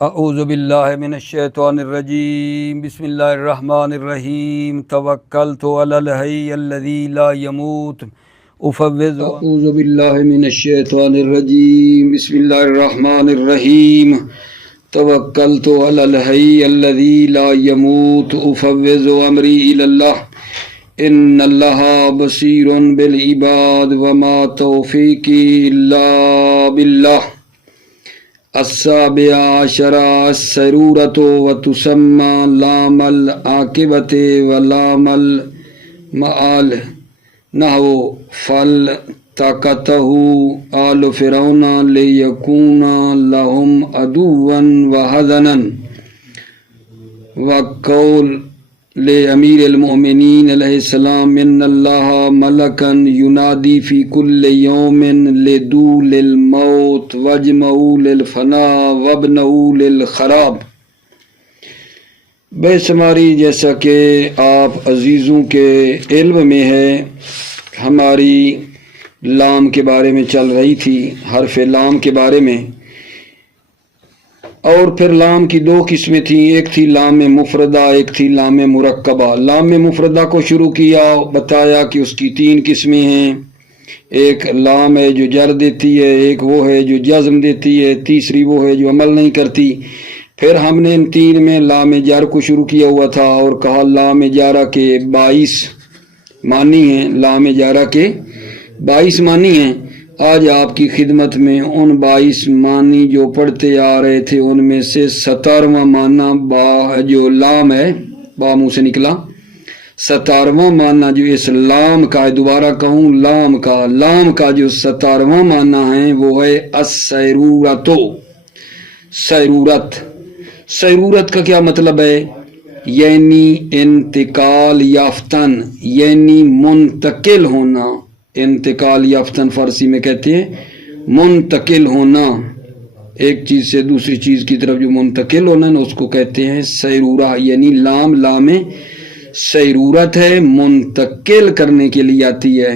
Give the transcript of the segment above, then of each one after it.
اعوذ باللہ من الشیطان الرجیم بسم اللہ الرحمن الرحیم توکلت علی الحی الذی لا يموت اعوذ باللہ من الشیطان الرجیم بسم اللہ الرحمن الرحیم توکلت علی الحی الذی لا يموت افوض امری الی اللہ ان اللہ بصیر بالعباد وما توفیقی الا باللہ السابع عشر السرورۃ وتسمى لام العاقبۃ ولام المآل نحو فالتقطه آل فرعون ليكون لهم عدوا وحزنا وقول لأمیر المؤمنین علیہ السلام ان اللہ ملکا ینادی فی کل یوم لدول الموت واجمعوا للفناء وابنعوا للخراب۔ بے شماری جیسا کہ آپ عزیزوں کے علم میں ہے، ہماری لام کے بارے میں چل رہی تھی، حرف لام کے بارے میں، اور پھر لام کی دو قسمیں تھیں، ایک تھی لام مفردہ، ایک تھی لام مرکبہ۔ لام مفردہ کو شروع کیا، بتایا کہ اس کی تین قسمیں ہیں، ایک لام ہے جو جر دیتی ہے، ایک وہ ہے جو جزم دیتی ہے، تیسری وہ ہے جو عمل نہیں کرتی۔ پھر ہم نے ان تین میں لام جر کو شروع کیا ہوا تھا اور کہا لام جارہ کے 22 معنی ہیں، لام جارہ کے 22 معنی ہیں۔ آج آپ کی خدمت میں ان 22 معنی جو پڑھتے آ رہے تھے ان میں سے 17واں معنی با جو لام ہے، با منہ سے نکلا، 17واں معنی جو اس لام کا ہے، دوبارہ کہوں لام کا جو 17واں معنی ہے وہ ہے السیرورۃ، سیرورت کا کیا مطلب ہے؟ یعنی انتقال یافتن، یعنی منتقل ہونا، انتقال یافتن فارسی میں کہتے ہیں منتقل ہونا، ایک چیز سے دوسری چیز کی طرف جو منتقل ہونا نا اس کو کہتے ہیں سیرورہ، یعنی لام سیرورت ہے، منتقل کرنے کے لیے آتی ہے۔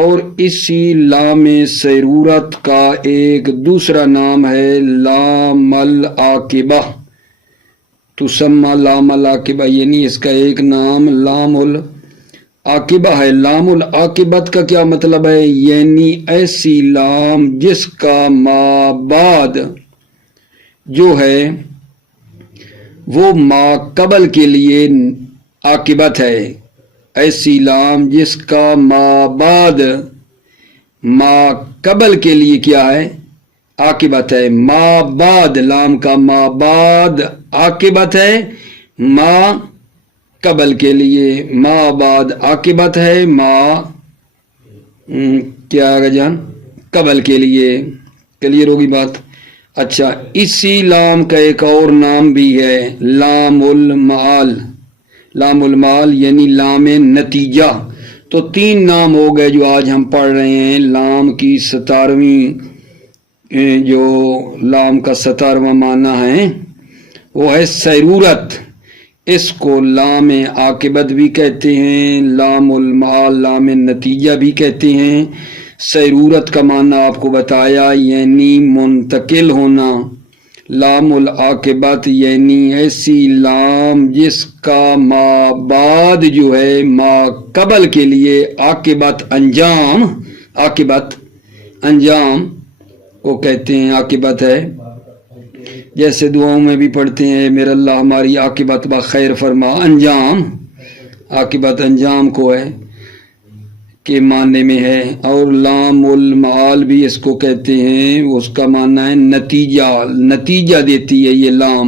اور اسی لام سیرورت کا ایک دوسرا نام ہے لام العاقبہ، تسمى لام العاقبہ، یعنی اس کا ایک نام لام العاقبہ ہے۔ لام العاقبت کا کیا مطلب ہے؟ یعنی ایسی لام جس کا ما بعد جو ہے وہ ما قبل کے لیے عاقبت ہے، ایسی لام جس کا ما بعد ما قبل کے لیے کیا ہے؟ عاقبت ہے۔ ما بعد، لام کا ما بعد عاقبت ہے، ما قبل کے لیے، ما بعد عاقبت ہے، ما کیا آگا جان قبل کے لیے، کلیئر ہوگی بات؟ اچھا، اسی لام کا ایک اور نام بھی ہے لام المعال، لام المعال یعنی لام نتیجہ۔ تو تین نام ہو گئے جو آج ہم پڑھ رہے ہیں۔ لام کی 17ویں جو لام کا 17واں معنی ہے وہ ہے سیرورت، اس کو لام عاقبت بھی کہتے ہیں، لام المعال لام نتیجہ بھی کہتے ہیں۔ سیرورت کا معنی آپ کو بتایا، یعنی منتقل ہونا۔ لام العاقبت یعنی ایسی لام جس کا ما بعد جو ہے ما قبل کے لیے عاقبت انجام، عاقبت انجام کو کہتے ہیں، عاقبت ہے۔ جیسے دعاؤں میں بھی پڑھتے ہیں میرا اللہ ہماری عاقبت بخیر فرما، انجام، عاقبت انجام کو ہے کے معنی میں ہے۔ اور لام المعال بھی اس کو کہتے ہیں، اس کا معنی ہے نتیجہ، نتیجہ دیتی ہے یہ لام۔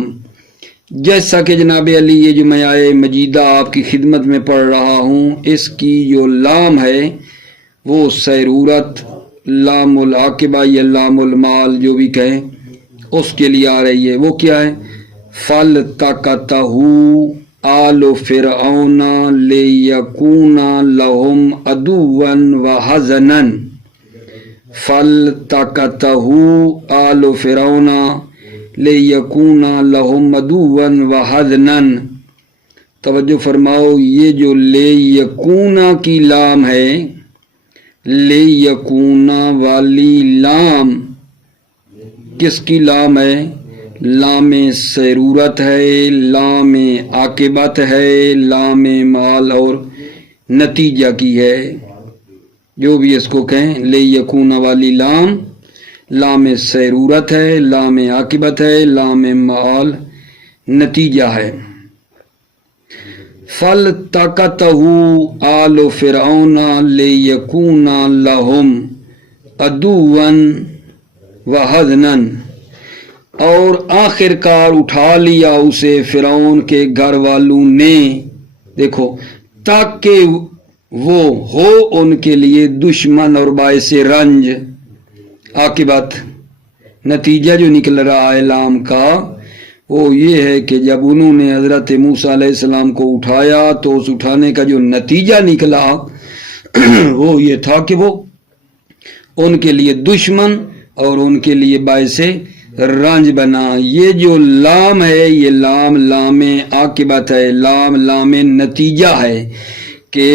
جیسا کہ جناب علی یہ جو میں آئے مجیدہ آپ کی خدمت میں پڑھ رہا ہوں، اس کی جو لام ہے وہ سیرورت، لام العاقبہ یا لام المعال جو بھی کہیں اس کے لیے آ رہی ہے۔ وہ کیا ہے؟ فَالْتَقَطَهُ آلُ فِرْعَوْنَ لِيَكُونَ لَهُمْ عَدُوًّا وَحَزَنًا، فَالْتَقَطَهُ آلُ فِرْعَوْنَ لِيَكُونَ لَهُمْ عَدُوًّا وَحَزَنًا۔ توجہ فرماؤ، یہ جو لے یکونا کی لام ہے، لے یکونا والی لام کس کی لام ہے؟ لام سیرورت ہے، لام عاقبت ہے، لام مال اور نتیجہ کی ہے، جو بھی اس کو کہیں، لے یکون والی لام لام سیرورت ہے، لام عاقبت ہے، لام مال نتیجہ ہے۔ فل طاقتہ آل فرعون لیکون لہم عدوا وحزنا، اور آخر کار اٹھا لیا اسے فرعون کے گھر والوں نے، دیکھو، تاکہ وہ ہو ان کے لیے دشمن اور باعث رنج۔ عاقبت، نتیجہ جو نکل رہا ہے لام کا، وہ یہ ہے کہ جب انہوں نے حضرت موسیٰ علیہ السلام کو اٹھایا تو اس اٹھانے کا جو نتیجہ نکلا وہ یہ تھا کہ وہ ان کے لیے دشمن اور ان کے لیے باعث رنج بنا۔ یہ جو لام ہے یہ لام لام عاقبت ہے، لام لام نتیجہ ہے کہ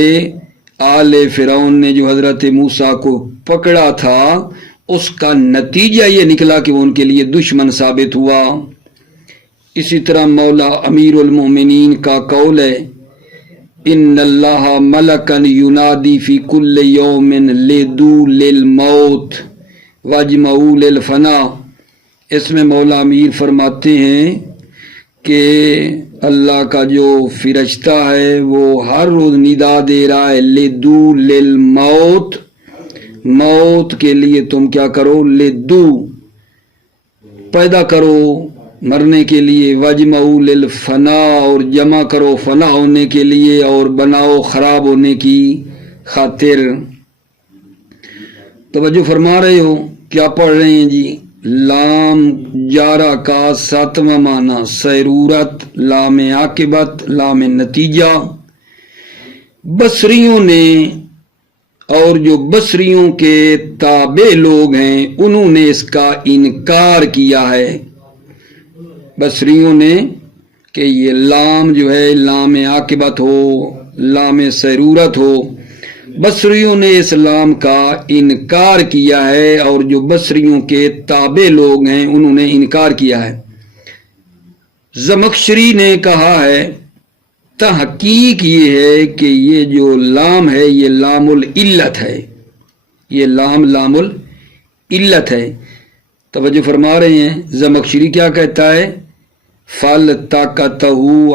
آل فرعون نے جو حضرت موسیٰ کو پکڑا تھا اس کا نتیجہ یہ نکلا کہ وہ ان کے لیے دشمن ثابت ہوا۔ اسی طرح مولا امیر المومنین کا قول ہے، ان اللہ ملکن ینادی فی کل یوم لدو للموت واجمعو للفنا۔ اس میں مولا امیر فرماتے ہیں کہ اللہ کا جو فرشتہ ہے وہ ہر روز ندا دے رہا ہے، لدو للموت، موت کے لیے تم کیا کرو، لدو پیدا کرو مرنے کے لیے، وجمعو للفنا اور جمع کرو فنا ہونے کے لیے، اور بناؤ خراب ہونے کی خاطر۔ توجہ فرما رہے ہو، کیا پڑھ رہے ہیں جی؟ لام جارہ کا 7واں معنی سیرورت، لام عاقبت، لام نتیجہ۔ بصریوں نے اور جو بصریوں کے تابع لوگ ہیں انہوں نے اس کا انکار کیا ہے، بصریوں نے، کہ یہ لام جو ہے لام عاقبت ہو، لام سیرورت ہو، بصریوں نے اس لام کا انکار کیا ہے، اور جو بصریوں کے تابع لوگ ہیں انہوں نے انکار کیا ہے۔ زمخشری نے کہا ہے تحقیق یہ ہے کہ یہ جو لام ہے یہ لام العلت ہے، یہ لام لام العلت ہے۔ توجہ فرما رہے ہیں، زمخشری کیا کہتا ہے، فل طاقتہ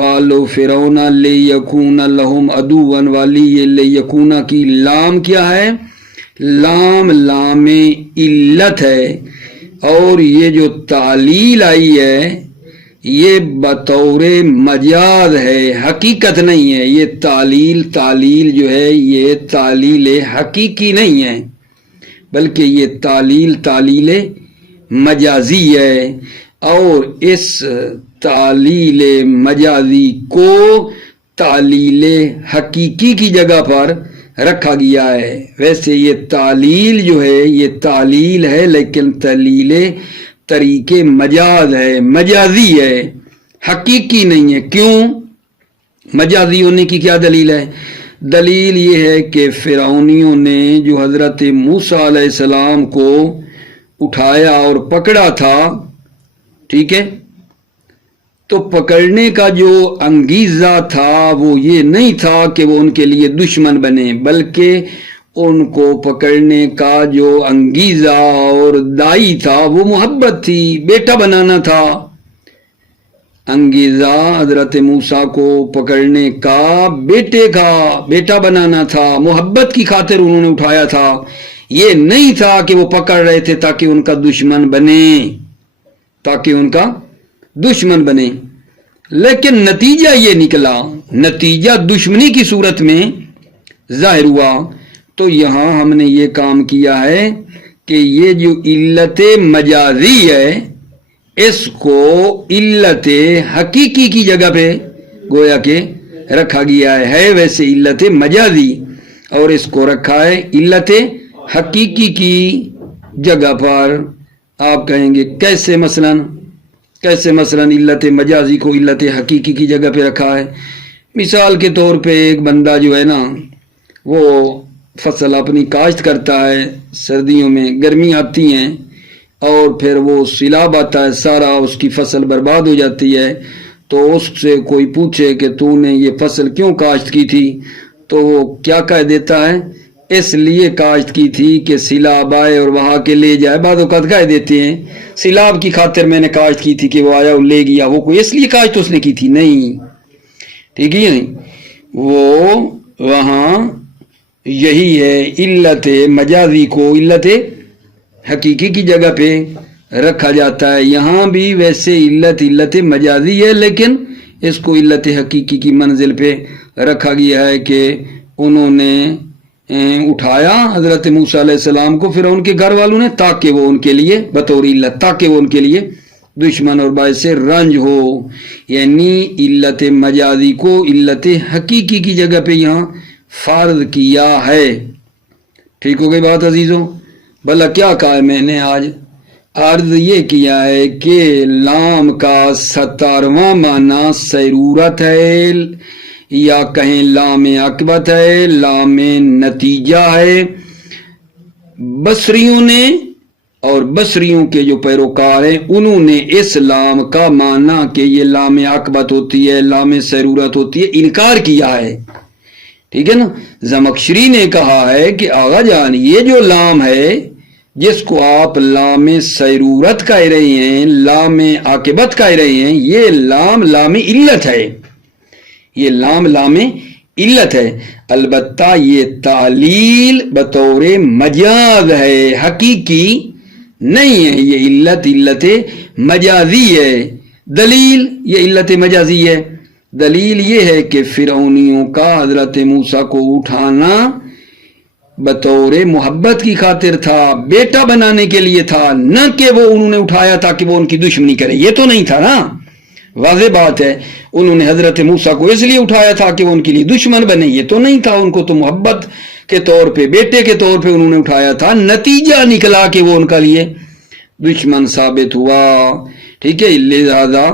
آل فرعون لیکون لہم عدوا والی، یہ لیکون کی لام کیا ہے، لام لام علت ہے، اور یہ جو تعلیل آئی ہے یہ بطور مجاز ہے، حقیقت نہیں ہے۔ یہ تعلیل جو ہے یہ تعلیل حقیقی نہیں ہے، بلکہ یہ تعلیل مجازی ہے، اور اس تعلیل مجازی کو تعلیل حقیقی کی جگہ پر رکھا گیا ہے۔ ویسے یہ تعلیل جو ہے یہ تعلیل ہے، لیکن تعلیل طریقے مجاز ہے، مجازی ہے، حقیقی نہیں ہے۔ کیوں مجازی ہونے کی کیا دلیل ہے؟ دلیل یہ ہے کہ فرعونیوں نے جو حضرت موسیٰ علیہ السلام کو اٹھایا اور پکڑا تھا، ٹھیک ہے، تو پکڑنے کا جو انگیزہ تھا وہ یہ نہیں تھا کہ وہ ان کے لیے دشمن بنے، بلکہ ان کو پکڑنے کا جو انگیزہ اور دائی تھا وہ محبت تھی، بیٹا بنانا تھا۔ انگیزہ حضرت موسیٰ کو پکڑنے کا بیٹا بنانا تھا، محبت کی خاطر انہوں نے اٹھایا تھا، یہ نہیں تھا کہ وہ پکڑ رہے تھے تاکہ ان کا دشمن بنے، لیکن نتیجہ یہ نکلا، نتیجہ دشمنی کی صورت میں ظاہر ہوا۔ تو یہاں ہم نے یہ کام کیا ہے کہ یہ جو علت مجازی ہے اس کو علت حقیقی کی جگہ پہ گویا کہ رکھا گیا ہے، ویسے علت مجازی، اور اس کو رکھا ہے علت حقیقی کی جگہ پر۔ آپ کہیں گے کیسے مثلا علت مجازی کو علت حقیقی کی جگہ پہ رکھا ہے؟ مثال کے طور پہ ایک بندہ جو ہے نا وہ فصل اپنی کاشت کرتا ہے، سردیوں میں گرمی آتی ہیں، اور پھر وہ سیلاب آتا ہے، سارا اس کی فصل برباد ہو جاتی ہے، تو اس سے کوئی پوچھے کہ تو نے یہ فصل کیوں کاشت کی تھی، تو وہ کیا کہہ دیتا ہے، اس لیے کاشت کی تھی کہ سیلاب آئے اور وہاں کے لے جائے۔ بعض اوقات کہہ دیتے ہیں سیلاب کی خاطر میں نے کاشت کی تھی کہ وہ آیا اور لے گیا، وہ کوئی اس لیے کاشت اس نے کی تھی نہیں، ٹھیک ہے نہیں، وہ وہاں یہی ہے علت مجازی کو علت حقیقی کی جگہ پہ رکھا جاتا ہے۔ یہاں بھی ویسے علت مجازی ہے، لیکن اس کو علت حقیقی کی منزل پہ رکھا گیا ہے کہ انہوں نے اٹھایا حضرت موسیٰ علیہ السلام کو فرعون کے گھر والوں نے، تاکہ وہ ان کے لیے بطور علت، تاکہ وہ ان کے لیے دشمن اور باعث رنج ہو، یعنی علت مجازی کو علت حقیقی کی جگہ پہ یہاں فرض کیا ہے۔ ٹھیک ہو گئی بات عزیزوں؟ بھلا کیا کہا ہے میں نے آج؟ عرض یہ کیا ہے کہ لام کا 17واں معنی سیرورت ہے، یا کہیں لام عاقبت ہے، لام نتیجہ ہے۔ بصریوں نے اور بصریوں کے جو پیروکار ہیں انہوں نے اس لام کا معنی کہ یہ لام عاقبت ہوتی ہے، لام سیرورت ہوتی ہے، انکار کیا ہے، ٹھیک ہے نا۔ زمخشری نے کہا ہے کہ آغا جان یہ جو لام ہے جس کو آپ لام سیرورت کہہ رہے ہیں، لام عاقبت کہہ رہے ہیں، یہ لام علت ہے، یہ لام علت ہے۔ البتہ یہ تعلیل بطور مجاز ہے، حقیقی نہیں ہے، یہ علت مجازی ہے۔ دلیل یہ علت مجازی ہے، دلیل یہ ہے کہ فرعونیوں کا حضرت موسیٰ کو اٹھانا بطور محبت کی خاطر تھا، بیٹا بنانے کے لیے تھا، نہ کہ وہ انہوں نے اٹھایا تھا کہ وہ ان کی دشمنی کرے، یہ تو نہیں تھا نا، واضح بات ہے۔ انہوں نے حضرت موسیٰ کو اس لیے اٹھایا تھا کہ وہ ان کے لیے دشمن بنے، یہ تو نہیں تھا، ان کو تو محبت کے طور پہ، بیٹے کے طور پہ انہوں نے اٹھایا تھا، نتیجہ نکلا کہ وہ ان کا لیے دشمن ثابت ہوا، ٹھیک ہے۔ لہذا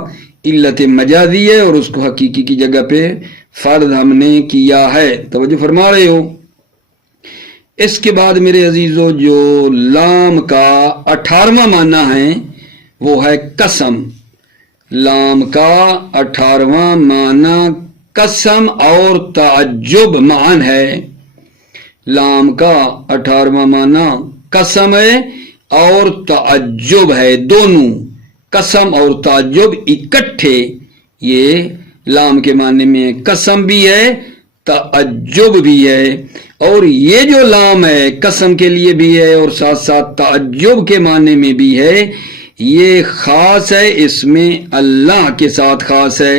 علت مجازی ہے اور اس کو حقیقی کی جگہ پہ فرض ہم نے کیا ہے، توجہ فرما رہے ہو۔ اس کے بعد میرے عزیزو جو لام کا 18واں معنی ہے وہ ہے قسم۔ لام کا 18واں معنی قسم اور تعجب معاً ہے۔ لام کا 18واں معنی قسم ہے اور تعجب ہے، دونوں قسم اور تعجب اکٹھے یہ لام کے معنی میں قسم بھی ہے، تعجب بھی ہے۔ اور یہ جو لام ہے قسم کے لیے بھی ہے اور ساتھ ساتھ تعجب کے معنی میں بھی ہے، یہ خاص ہے، اس میں اللہ کے ساتھ خاص ہے۔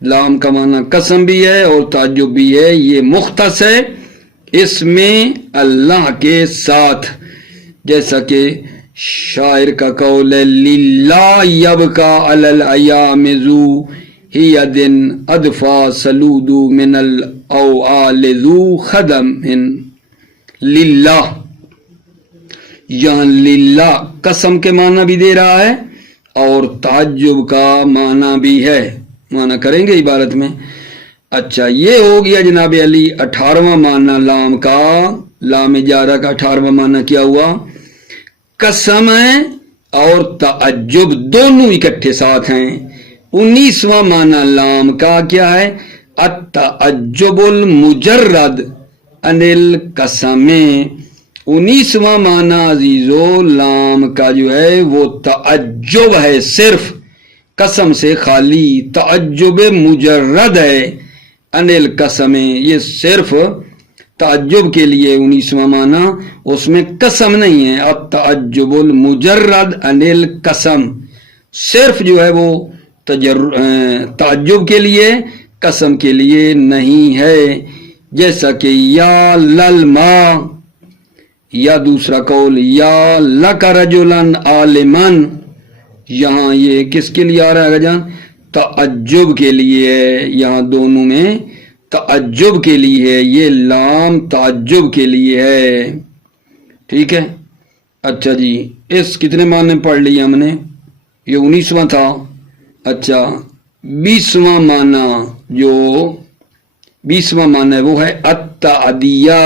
لام کا معنی قسم بھی ہے اور تعجب بھی ہے، یہ مختص ہے، اس میں اللہ کے ساتھ، جیسا کہ شاعر کا قول ہے للہ یبکا علی الایام ذو ہی دن ادفا سلود من الاوعال ذو خدم للہ، یہاں للہ قسم کے معنی بھی دے رہا ہے اور تعجب کا معنی بھی ہے، معنی کریں گے عبارت میں۔ اچھا یہ ہو گیا جناب علی 18واں معنی لام کا، لام جارہ کا 18واں معنی کیا ہوا؟ قسم ہے اور تعجب دونوں اکٹھے ساتھ ہیں۔ 19واں معنی لام کا کیا ہے؟ التعجب المجرد عن القسم۔ 19واں معنی عزیزو لام کا جو ہے وہ تعجب ہے، صرف قسم سے خالی، تعجب مجرد ہے، عن القسم یہ صرف تعجب کے لیے 19واں معنی، اس میں قسم نہیں ہے۔ التعجب المجرد عن القسم صرف جو ہے وہ تعجب کے لیے، قسم کے لیے نہیں ہے، جیسا کہ یا للما، یا دوسرا قول یا لک رجلن عالمن، یہاں یہ کس کے لیے آ رہا ہے جان؟ تعجب کے لیے ہے، یہاں دونوں میں تعجب کے لیے ہے، یہ لام تعجب کے لیے ہے، ٹھیک ہے۔ اچھا جی اس کتنے معنی پڑھ لیے ہم نے؟ یہ 19واں تھا۔ اچھا 20واں معنی، جو 20واں معنی ہے وہ ہے التعدیہ،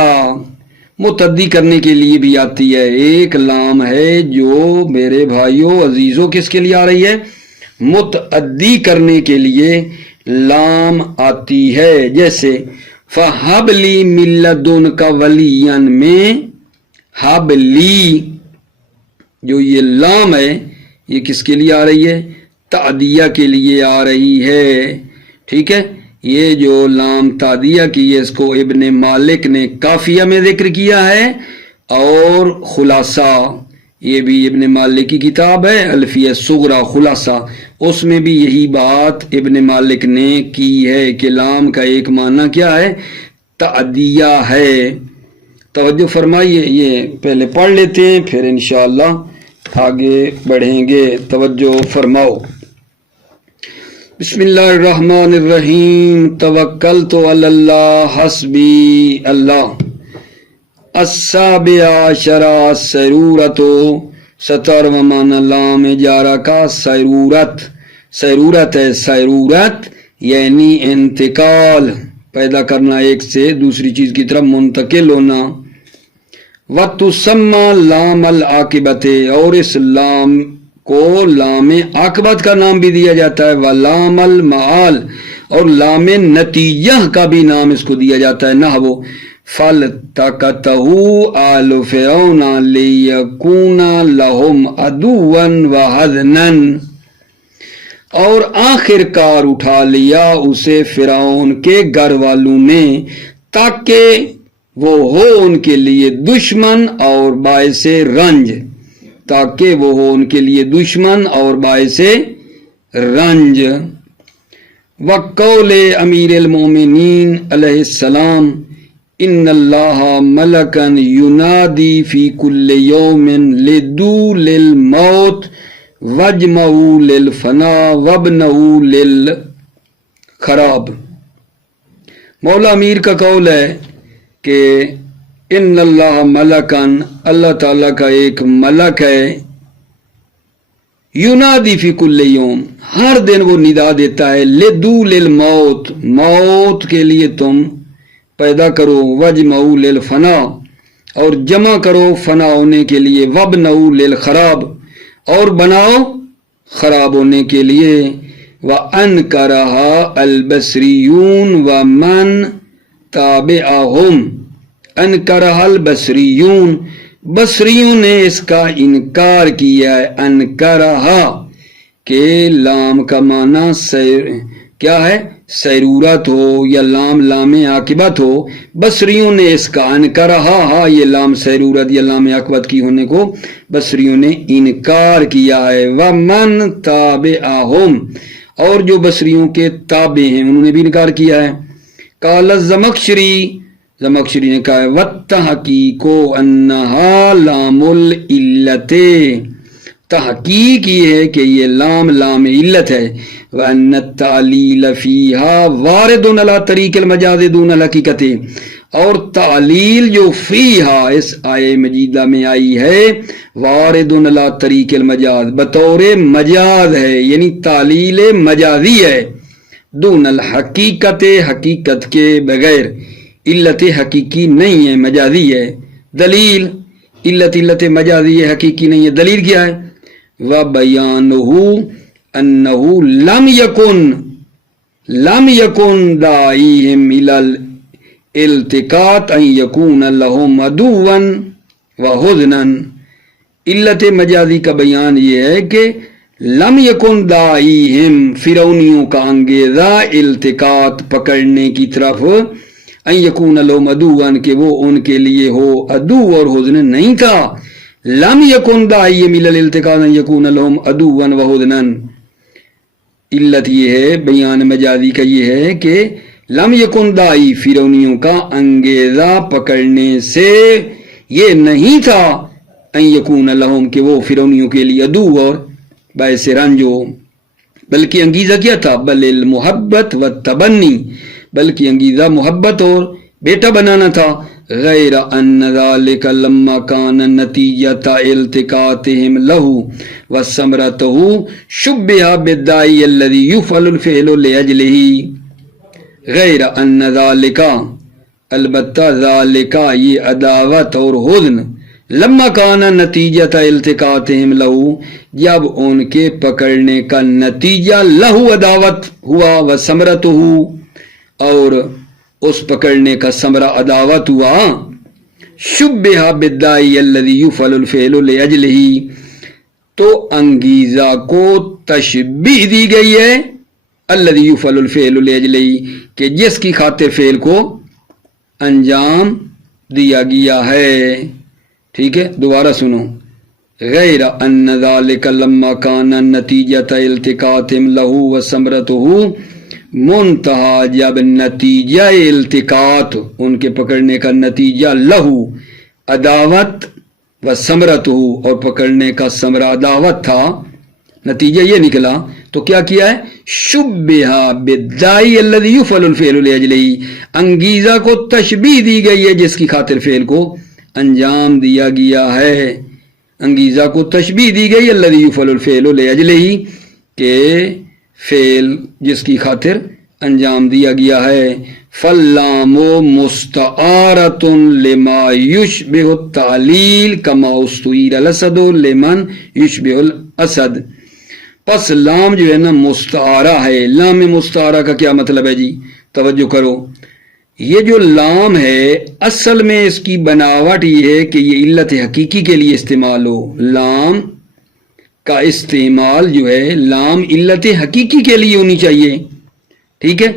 متعدی کرنے کے لیے بھی آتی ہے. ایک لام ہے جو میرے بھائیوں عزیزوں کس کے لیے آ رہی ہے؟ متعدی کرنے کے لیے لام آتی ہے. جیسے فَحَبْلِي مِن لَّدُنْكَ وَلِيًّا میں حبلی جو یہ لام ہے یہ کس کے لیے آ رہی ہے؟ تعدیہ کے لیے آ رہی ہے. ٹھیک ہے، یہ جو لام تعدیہ کی ہے اس کو ابن مالک نے کافیہ میں ذکر کیا ہے، اور خلاصہ یہ بھی ابن مالک کی کتاب ہے الفیہ صغریٰ خلاصہ، اس میں بھی یہی بات ابن مالک نے کی ہے کہ لام کا ایک معنی کیا ہے؟ تعدیہ ہے. توجہ فرمائیے، یہ پہلے پڑھ لیتے ہیں پھر انشاءاللہ آگے بڑھیں گے. توجہ فرماؤ. بسم اللہ الرحمن الرحیم. توکلت علی اللہ حسبی اللہ. السابع عشر سیرورت. 17واں معنی لام جارہ کا سیرورت. سیرورت ہے، سیرورت یعنی انتقال، پیدا کرنا، ایک سے دوسری چیز کی طرف منتقل ہونا. وَتُسَمَّى لام العاقبت، اور اس لام کو لام عاقبت کا نام بھی دیا جاتا ہے. وَلام المعال، اور لام نتیجہ کا بھی نام اس کو دیا جاتا ہے. نحو فَالْتَقَطَهُ آلُ فِرْعَوْنَ لِيَكُونَ لَهُمْ عَدُوًّا وَحَزْنًا، اور آخر کار اٹھا لیا اسے فرعون کے گھر والوں نے تاکہ وہ ہو ان کے لیے دشمن اور باعث رنج. تاکہ وہ ہو ان کے لیے دشمن اور باعث رنج. وقول امیر المومنین علیہ السلام ان اللہ ملکن ینادی فی کل یوم لدول الموت وجمعوا للفنا وابنوا للخراب. مولا امیر کا قول ہے کہ ان اللہ ملکن، اللہ تعالیٰ کا ایک ملک ہے، ینادی فی کل یوم، ہر دن وہ ندا دیتا ہے، لدول الموت، موت کے لیے تم پیدا کرو، وجمعوا للفنا، اور جمع کرو فنا ہونے کے لیے، وابنوا للخراب، اور بناؤ خراب ہونے کے لیے. وَأَنْكَرَهَا الْبَصْرِيُّونَ وَمَنْ تَابِعَهُمْ. انکرہ البصریون، بصریوں نے اس کا انکار کیا ہے. انکرہ کہ لام کا معنی کیا ہے؟ سیرورت ہو یا لام لام عاقبت ہو. بصریوں نے اس کا انکرہ، ہاں یہ لام سیرورت یا لام عاقبت کی ہونے کو بصریوں نے انکار کیا ہے. وَمَنْ تَابِعَهُمْ، اور جو بصریوں کے تابع ہیں انہوں نے بھی انکار کیا ہے. قال الزمخشری، زمخشری نے کہا ہے وَالتَّحْقِيقُ أَنَّهَا لَامُ الْعِلَّةِ، تحقیق یہ ہے کہ یہ لام لام علت ہے. وَأَنَّ التَّعْلِيلَ فِيهَا وَارِدٌ عَلَى طَرِيقِ الْمَجَازِ دُونَ الْحَقِيقَةِ، اور تعلیل جو فیہا اس آیے مجیدہ میں آئی ہے، وَارِدٌ عَلَى طَرِيقِ الْمَجَاز، بطور مجاز ہے، یعنی تعلیل مجازی ہے. دون الحقیقت، حقیقت کے بغیر، علت حقیقی نہیں ہے، مجازی ہے. دلیل علت مجازی ہے، حقیقی نہیں ہے. دلیل کیا ہے؟ وَبَيَانُهُ أَنَّهُ لَمْ يَكُنْ دَاعِيهِمْ إِلَى الْالْتِقَاطِ أَنْ يَكُونَ لَهُمْ عَدُوًّا وَحُزْنًا. علت مجازی کا بیان یہ ہے کہ لم یکن داعیہم، فرعونیوں کا انگیزہ التقاط پکڑنے کی طرف، ان یکون لہم عدوا، کہ وہ ان کے لیے ہو عدو اور حزن نہیں تھا. لم یکن داعیہم الی الالتقاط ان یکون لہم عدوا وحزنا. علت یہ ہے بیان مجازی کا یہ ہے کہ لم یکن داعی، فرعونیوں کا انگیزہ پکڑنے سے یہ نہیں تھا، ان یکون لہم، کہ وہ فرعونیوں کے لیے عدو اور باعث رنج ہو، بلکہ انگیزہ کیا تھا؟ بل المحبت والتبنی، بلکہ انگیزہ محبت اور بیٹا بنانا تھا. غیر ان ذلك لما كان نتیجۃ التقاطهم له وثمرته شبہ بالداعی الذي يفعل الفعل لاجلہ. غیر ان ذلك، البتہ ذالکا یہ عداوت اور حزن لما کانا نتیجت التقاطہم لہو جب ان کے پکڑنے کا نتیجہ لہو عداوت ہوا و ثمرتہ اور اس پکڑنے کا ثمرہ عداوت ہوا شبہ بالدائی الذی یفعل الفعل لاجلہ تو انگیزہ کو تشبیہ دی گئی ہے الذی یفعل الفعل لاجلہ کہ جس کی خاطر فعل کو انجام دیا گیا ہے. ٹھیک ہے دوبارہ سنو. غیر ان ذالک لما کان نتیجۃ التقاطہم لہو و ثمرتہ منتہا جب نتیجہ التقاط ان کے پکڑنے کا نتیجہ لہو عداوت و ثمرتہ اور پکڑنے کا ثمرہ عداوت تھا نتیجہ یہ نکلا تو کیا کیا ہے شبہ بالدائی الذی یفعل الفعل لاجلہ انگیزہ کو تشبیہ دی گئی ہے جس کی خاطر فعل کو انجام دیا گیا ہے. انگیزہ کو تشبیہ دی گئی الذی یفعل الفعل لاجلہ کہ فعل جس کی خاطر انجام دیا گیا ہے. فاللام مستعارۃ لما یشبہ التعلیل کما استعیر الاسد لمن یشبہ الاسد. پس لام جو ہے نا مستعارہ ہے. لام مستعارہ کا کیا مطلب ہے جی توجہ کرو. یہ جو لام ہے اصل میں اس کی بناوٹ یہ ہے کہ یہ علت حقیقی کے لیے استعمال ہو. لام کا استعمال جو ہے لام علت حقیقی کے لیے ہونی چاہیے. ٹھیک ہے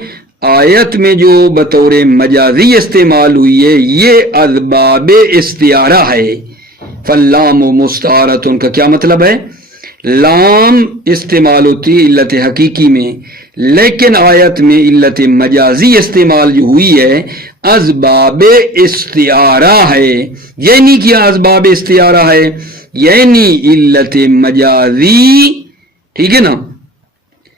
آیت میں جو بطور مجازی استعمال ہوئی ہے یہ اسباب استعارہ ہے. فاللام مستعارۃ کا کیا مطلب ہے لام استعمال ہوتی ہے علت حقیقی میں لیکن آیت میں علت مجازی استعمال جو ہوئی ہے اسباب استعارہ ہے. یعنی کیا اسباب استعارہ ہے یعنی علت مجازی ٹھیک ہے نا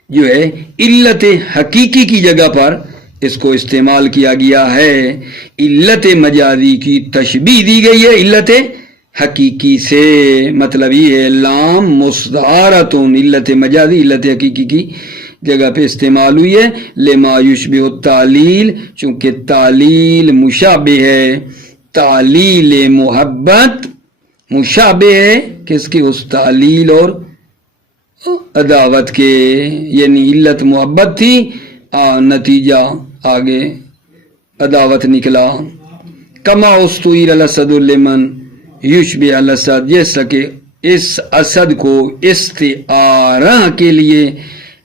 جو ہے علت حقیقی کی جگہ پر اس کو استعمال کیا گیا ہے. علت مجازی کی تشبیہ دی گئی ہے علت حقیقی سے. مطلب یہ ہے لام مستعارۃ علت مجازی علت حقیقی کی جگہ پہ استعمال ہوئی ہے لما یشبہ التعلیل چونکہ تعلیل مشابہ ہے. تعلیل محبت مشابہ ہے کس کی اس تعلیل اور عداوت کے یعنی علت محبت تھی نتیجہ آگے عداوت نکلا. کما استعیر الاسد لمن یشبہ الاسد جیسا کہ اس اسد کو استعارہ کے لیے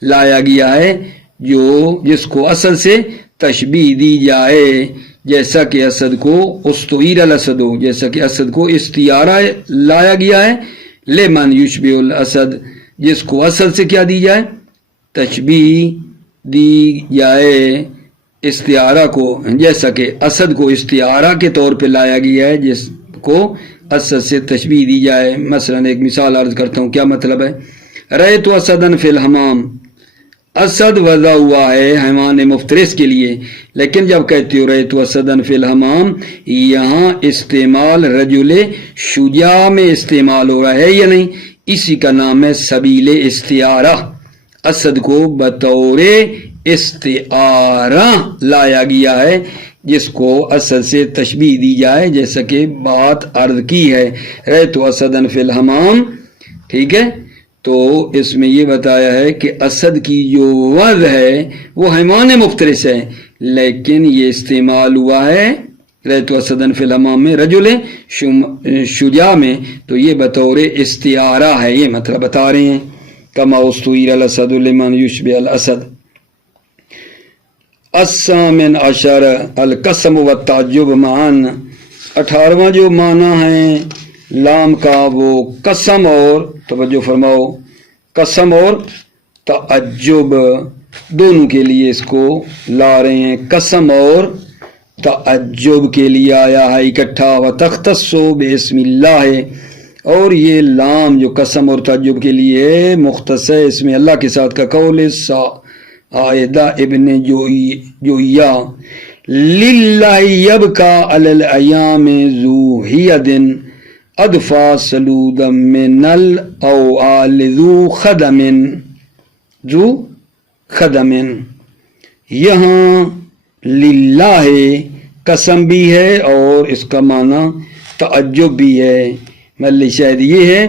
لایا گیا ہے جو جس کو اسد سے تشبیہ دی جائے جیسا کہ اسد کو استعیر الاسد ہو جیسا کہ اسد کو استعارہ لایا گیا ہے لمن یشبہ الاسد جس کو اسد سے کیا دی جائے تشبیہ دی جائے استعارہ کو جیسا کہ اسد کو استعارہ کے طور پہ لایا گیا ہے جس کو اسد سے تشبیہ دی جائے. مثلا ایک مثال عرض کرتا ہوں کیا مطلب ہے. رأیت اسدن فی الحمام اسد وضع ہوا ہے حیوان مفترس کے لیے لیکن جب کہتے ہو رأیت اسدن فی الحمام یہاں استعمال رجل شجاع میں استعمال ہو رہا ہے یا نہیں. اسی کا نام ہے سبیل استعارہ. اسد کو بطور استعارہ لایا گیا ہے جس کو اسد سے تشبیہ دی جائے جیسا کہ بات عرض کی ہے رأیت اسدن فی الحمام. ٹھیک ہے تو اس میں یہ بتایا ہے کہ اسد کی جو وضع ہے وہ حیوان مفترس ہے لیکن یہ استعمال ہوا ہے رأیت اسدن فی الحمام میں رجل شجاع میں تو یہ بطور استعارہ ہے. یہ مطلب بتا رہے ہیں کما استعیر الاسد لمن یشبہ الاسد. الثامن عشر القسم والتعجب معاً 18واں جو معنی ہے لام کا وہ قسم اور توجہ فرماؤ قسم اور تعجب دونوں کے لیے اس کو لا رہے ہیں. قسم اور تعجب کے لیے آیا ہے اکٹھا وتختص باسم اللہ ہے اور یہ لام جو قسم اور تعجب کے لیے مختص ہے اس میں اللہ کے ساتھ کا قول عائدہ ابن جویہ للہ یبکا علی الایام ذو ہید ادفا سلودا من الاوعال ذو خدم. یہاں للہ قسم بھی ہے اور اس کا معنی تعجب بھی ہے. مطلب شاید یہ ہے،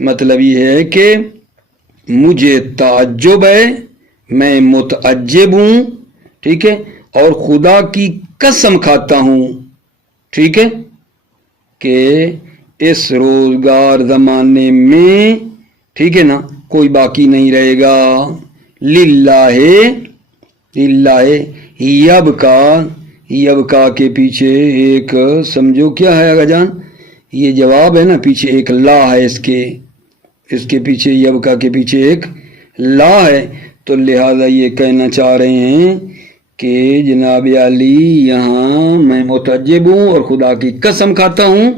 مطلب یہ ہے کہ مجھے تعجب ہے، میں متعجب ہوں، ٹھیک ہے، اور خدا کی قسم کھاتا ہوں، ٹھیک ہے، کہ اس روزگار زمانے میں، ٹھیک ہے نا، کوئی باقی نہیں رہے گا. للہ یبکا کے پیچھے ایک سمجھو کیا ہے آگا جان، یہ جواب ہے نا، پیچھے ایک لا ہے، اس کے پیچھے یبکا کے پیچھے ایک لا ہے. تو لہذا یہ کہنا چاہ رہے ہیں کہ جناب علی یہاں میں متعجب ہوں اور خدا کی قسم کھاتا ہوں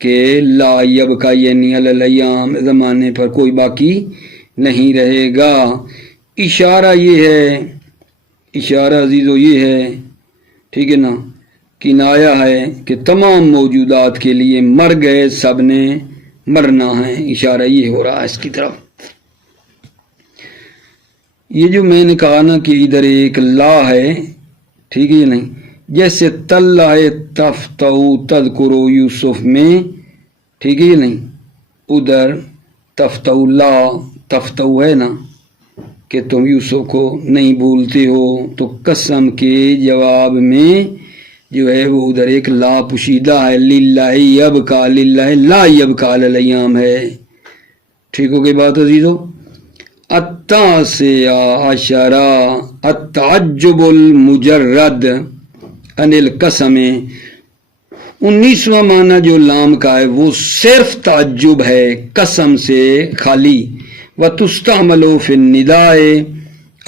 کہ لا یبکا یعنی علی الایام زمانے پر کوئی باقی نہیں رہے گا. اشارہ یہ ہے، اشارہ عزیزو یہ ہے، ٹھیک ہے نا، کنایا ہے کہ تمام موجودات کے لیے مر گئے، سب نے مرنا ہے. اشارہ یہ ہو رہا ہے اس کی طرف. یہ جو میں نے کہا نا کہ ادھر ایک لا ہے، ٹھیک ہے یہ نہیں، جیسے تلّہ تفتو تذکرو یوسف میں، ٹھیک ہے یہ نہیں، ادھر تفتو لا تفتو ہے نا کہ تم یوسف کو نہیں بھولتے ہو، تو قسم کے جواب میں جو ہے وہ ادھر ایک لا پوشیدہ ہے. للہ یبکا، للہ لا یبکا علی الایام ہے. ٹھیک ہو گئی بات عزیزو. التاسع عشر التعجب المجرد عن القسم، 19واں معنی جو لام کا ہے وہ صرف تعجب ہے، قسم سے خالی. وتستعمل فی النداء،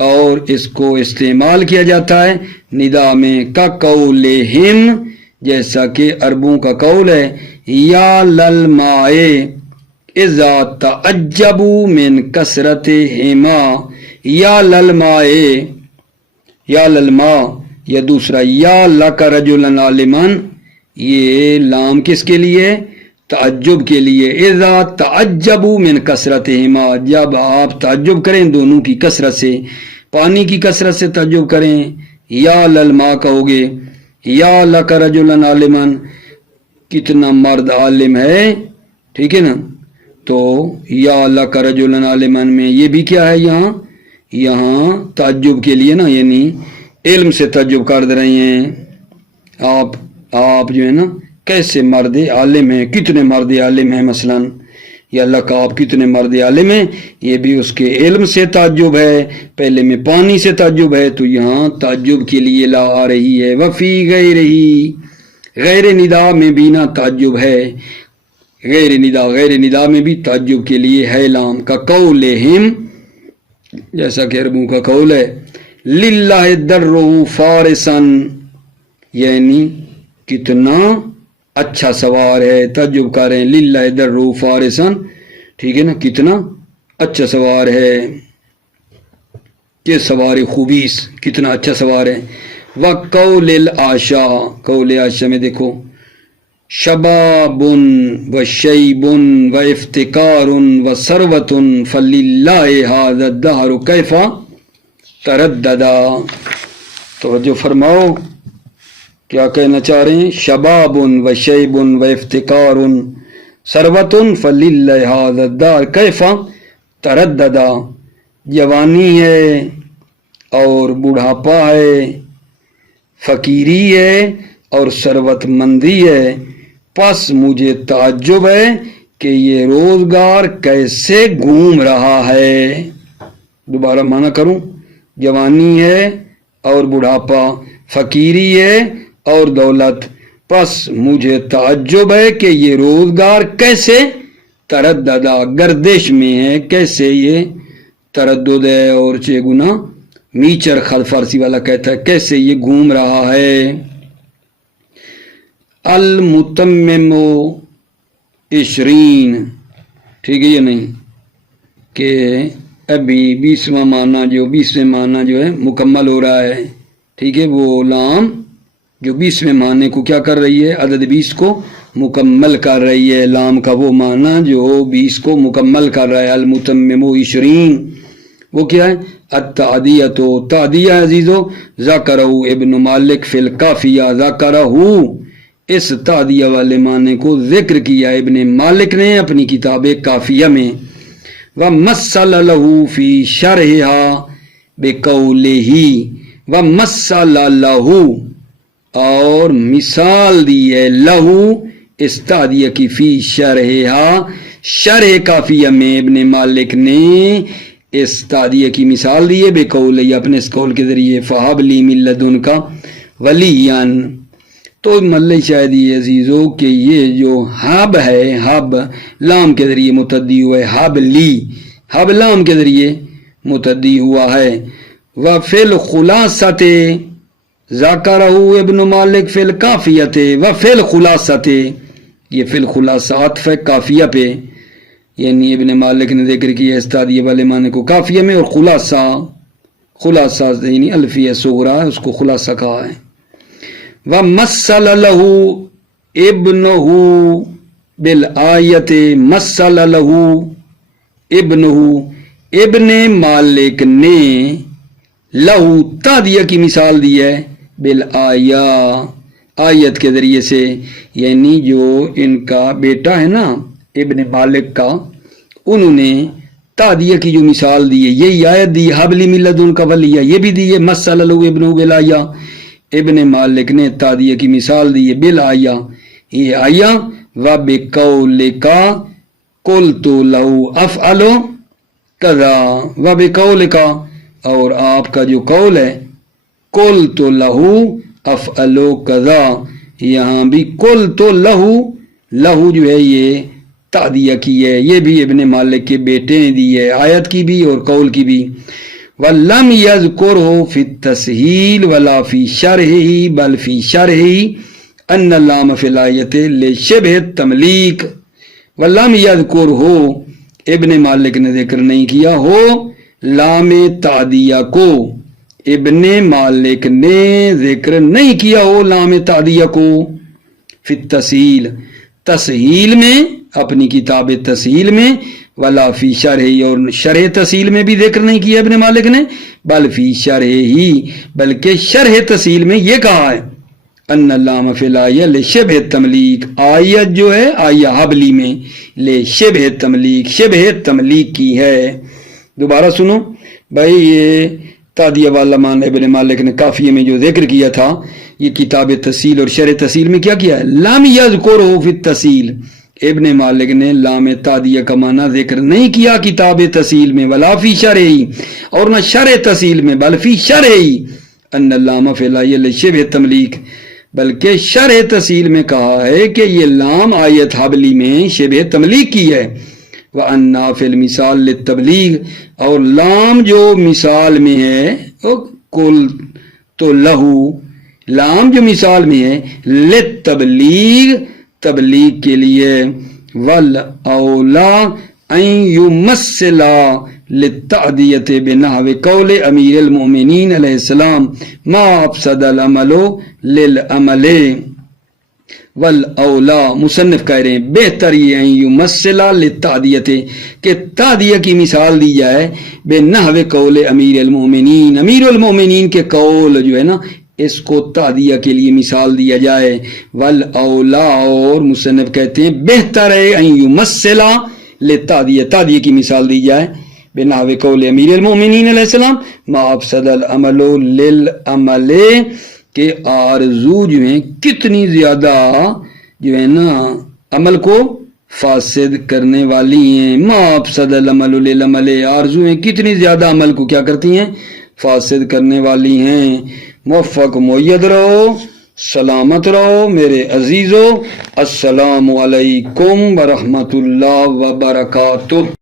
اور اس کو استعمال کیا جاتا ہے ندا میں، کا قولہم، جیسا کہ عربوں کا قول ہے، یا للمائے اذا تعجبوا من کثرتہما. یا للمائے، یا للما، یا دوسرا یا لک رجلا عالما، یہ لام کس کے لیے؟ تعجب کے لیے. اذا تعجبوا من کثرتہما، جب آپ تعجب کریں دونوں کی کثرت سے، پانی کی کثرت سے تعجب کریں. یا للما کہو گے، یا لک رجلا عالما، کتنا مرد عالم ہے، ٹھیک ہے نا. تو یا لک رجلا عالما میں یہ بھی کیا ہے، یہاں تعجب کے لیے نا، یعنی علم سے تعجب کر رہے ہیں آپ جو ہے نا، کیسے مرد عالم ہیں، کتنے مرد عالم ہیں مثلا، یا اللہ کا آپ کتنے مرد عالم ہیں، یہ بھی اس کے علم سے تعجب ہے. پہلے میں پانی سے تعجب ہے، تو یہاں تعجب کے لیے لا آ رہی ہے. وفی غیر ندا میں بھی نہ تعجب ہے، غیر ندا میں بھی تعجب کے لیے ہے لام، کا قولہم، جیسا کہ عربوں کا قول ہے. للہ درہ فارسا، یعنی کتنا اچھا سوار ہے، تعجب کر رہے ہیں. للہ درہ فارسا، ٹھیک ہے نا، کتنا اچھا سوار ہے، کہ سوار خوبیس، کتنا اچھا سوار ہے. وقول العاشا، قول عاشا میں دیکھو، شباب و شیب و افتکار و ثروت فللہ ھذا الدہر کیف ترددا. توجہ فرماؤ کیا کہنا چاہ رہے ہیں. شباب و شیب و افتکار ثروت فللہ ھذا الدہر کیف ترددا. جوانی ہے اور بڑھاپا ہے، فقیری ہے اور ثروت مندی ہے، پس مجھے تعجب ہے کہ یہ روزگار کیسے گھوم رہا ہے. دوبارہ معنی کروں، جوانی ہے اور بڑھاپا، فقیری ہے اور دولت، پس مجھے تعجب ہے کہ یہ روزگار کیسے ترددا، گردش میں ہے، کیسے یہ تردد ہے، اور چگنا میچر خل فارسی والا کہتا ہے کیسے یہ گھوم رہا ہے. المتمم 20، ٹھیک ہے یہ نہیں کہ ابھی 20واں معنی جو ہے مکمل ہو رہا ہے، ٹھیک ہے. وہ لام جو 20ویں معنی کو کیا کر رہی ہے، عدد 20 کو مکمل کر رہی ہے. لام کا وہ معنی جو 20 کو مکمل کر رہا ہے. المتمم 20، وہ کیا ہے؟ التعدیۃ تعدیہ عزیزو، ذکرہ ابن مالک فی الکافیہ، ذکرہ اس تعدیہ والے معنی کو ذکر کیا ابن مالک نے اپنی کتاب کافیہ میں، وَمَثَّلَ لَهُ فِي شَرْحِهَا بِقَوْلِهِ، وَمَثَّلَ لَهُ اور مثال دی ہے، لہو اس تعدیہ کی، فی شرحها شرح کافیہ میں ابن مالک نے اس تعدیہ کی مثال دی ہے، بقوله اپنے اس قول کے ذریعے، فَهَبْ لِي مِن لَّدُنْكَ وَلِيًّا۔ تو ملِ شاہدی عزیزو کہ یہ جو حب ہے، حب لام کے ذریعے متعدی ہوا ہے، حب لی، حب لام کے ذریعے متعدی ہوا ہے، وفی الخلاصۃ ذکرہ ابن مالک فی الکافیۃ، وفی الخلاصۃ یہ فی الخلاصہ عطف ہے کافیہ پہ، یعنی ابن مالک نے ذکر کیا اس تعدیہ والے معنی کو کافیہ میں، اور خلاصہ، خلاصہ یعنی الفیہ صغرا اس کو خلاصہ کہا ہے۔ وَمَثَّلَ لَهُ ابْنُهُ بِالْآیَةِ، مَثَّلَ لَهُ ابْنُهُ ابن مالک نے لہو تعدیہ کی مثال دی ہے، بالآیہ آیت کے ذریعے سے، یعنی جو ان کا بیٹا ہے نا ابن مالک کا، انہوں نے تعدیہ کی جو مثال دی ہے یہی آیت دی، حب لی من لدنک ولیہ، یہ بھی دی ہے، مَثَّلَ لَهُ ابْنُهُ بِالْآیَہ، ابن مالک نے تعدیہ کی مثال دی ہے بالآیہ، یہ آیہ، وَبِقَوْلِكَ قُلْتُ لَهُ أَفْعَلُ كَذَا، وَبِقَوْلِكَ اور آپ کا جو قول ہے، قُلْتُ لَهُ أَفْعَلُ كَذَا، یہاں بھی قُلْتُ لَهُ، لہو جو ہے یہ تعدیہ کی ہے، یہ بھی ابن مالک کے بیٹے نے دی ہے، آیت کی بھی اور قول کی بھی۔ وَلَمْ يَذْكُرْهُ فِي التَّسْهِيلِ وَلَا فِي شَرْحِهِ بَلْ فِي شَرْحِهِ أَنَّ اللَّامَ فِي الْآيَةِ لِشِبْهِ التَّمْلِيكِ، وَلَمْ يَذْكُرْهُ ابن مالک نے ذکر نہیں کیا ہو لام تعدیہ کو، ابن مالک نے ذکر نہیں کیا ہو لام تعدیہ کو، فی التسہیل تسہیل میں، اپنی کتاب تسہیل میں، ولا فی شرح اور شرح تسہیل میں بھی ذکر نہیں کیا ابن مالک نے، بل فی شرح ہی بلکہ شرح تسہیل میں یہ کہا ہے، ان اللام فی الآیہ لشبہ التملیک، آیت جو ہے آیہ حبلی میں لشبہ التملیک، شبہ تملیک کی ہے۔ دوبارہ سنو بھائی، یہ تعدیہ والا معنی ابن مالک نے کافیہ میں جو ذکر کیا تھا، یہ کتاب تسہیل اور شرح تسہیل میں کیا کیا ہے، لم یذکرہ فی التسہیل، ابن مالک نے لام تعدیہ کا معنی ذکر نہیں کیا کتاب تسہیل میں، ولا فی شرحی اور نہ شرح تسہیل میں، بل فی شرحی ان اللام فی الآیہ لشبہ تملیک، بلکہ شرح تسہیل میں کہا ہے کہ یہ لام آیت حبلی میں شبہ تملیک کی ہے، وَأَنَّا فِي الْمِثَالِ لِلتَّبْلِيغِ اور لام جو مثال میں ہے، قُلْ تو لہو، لام جو مثال میں ہے لِلتَّبْلِيغ تبلیغ کے لیے، وَالْأَوْلَى أَن يُمَثِّلَ لِلتَّعْدِيَةِ بِنَحْوِ قَوْلِ أَمِيرِ الْمُؤْمِنِينَ علیہ السلام مَا أَفْسَدَ الْعَمَلُ لِلْعَمَلِ، وَالْأَوْلَى مصنف کہہ رہے ہیں بہتر یہ أن يُمَثِّلَ لِلتَّعْدِيَةِ کہ تعدیہ کی مثال دی جائے، بِنَحْوِ قَوْلِ أَمِيرِ الْمُؤْمِنِينَ امیر المؤمنین کے قول جو ہے نا اس کو تعدیہ کے لیے مثال دیا جائے، والاولا اور مصنف کہتے ہیں بہتر ہے ان یمثل للتعدیہ، تعدیہ کی مثال دی جائے، بنحو قول امیر المؤمنین علیہ السلام ما افسد العمل للعمل، کہ آرزو جو ہیں کتنی زیادہ جو ہے نا عمل کو فاسد کرنے والی ہیں، ما افسد العمل للعمل، آرزو ہیں کتنی زیادہ عمل کو کیا کرتی ہیں، فاسد کرنے والی ہیں۔ موفق مؤید رہو، سلامت رہو میرے عزیزو، السلام علیکم ورحمۃ اللہ وبرکاتہ۔